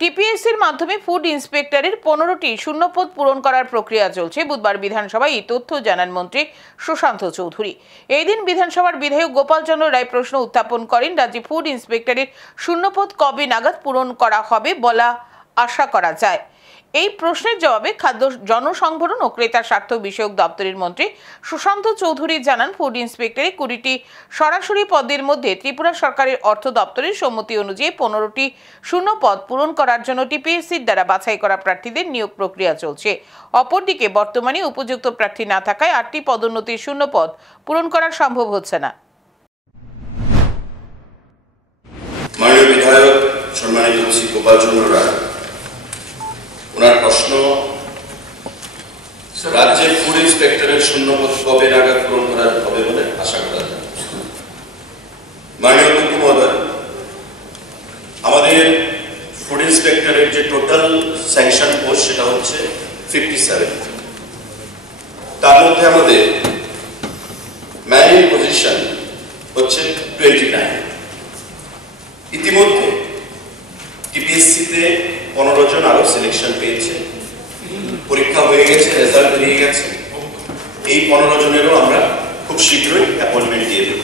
টিপিএসসির মাধ্যমে ফুড ইন্সপেক্টরের 15টি শূন্যপদ পূরণ করার প্রক্রিয়া চলছে। বুধবার বিধানসভায় এই তথ্য জানান মন্ত্রী সুশান্ত চৌধুরী। এই দিন বিধানসভার বিধায়ক গোপাল চন্দ্র রায় প্রশ্ন উত্থাপন করেন, রাজ্যে ফুড ইন্সপেক্টরের শূন্যপদ কবে নাগাদ পূরণ করা হবে বলা আশা করা যায়। এই প্রশ্নের জবাবে খাদ্য জনসংভরণ ও ক্রেতা স্বার্থ বিষয়ক দপ্তরের মন্ত্রী সুশান্ত চৌধুরী জানান, ফুড ইন্সপেক্টরে 20টি সরাসরি পদের মধ্যে ত্রিপুরা সরকারের অর্থ দপ্তরের সম্মতি অনুযায়ী 15টি শূন্য পদ পূরণ করার জন্য টিপিএসসির দ্বারা বাছাই করা প্রার্থীদের নিয়োগ প্রক্রিয়া চলছে। অপরদিকে বর্তমানে উপযুক্ত প্রার্থী না থাকায় 8টি পদোন্নতির শূন্য পদ পূরণ করা সম্ভব হচ্ছে না। মাননীয় বিধায়ক সম্মানিত শ্রী গোপাল চন্দ্র রায়, ওনার প্রশ্ন, রাজ্যে ফুড ইন্সপেক্টরের শূন্যপদ কবে নাগাদ পূরণ করা হবে বলে আশা করা যায়। মাননীয় মুখ্য মহোদয়, আমাদের ফুড ইন্সপেক্টরের যে টোটাল স্যাংশন পোস্ট সেটা হচ্ছে 57। তার মধ্যে আমাদের ম্যানিং পজিশন হচ্ছে 29। ইতিমধ্যে টিপিএসসিতে 15 জন আরো সিলেকশন পেয়েছে, পরীক্ষা হয়ে গেছে, রেজাল্ট বেরিয়ে গেছে। এই 15 জনেরও আমরা খুব শীঘ্রই অ্যাপয়েন্টমেন্ট দিয়ে দেব।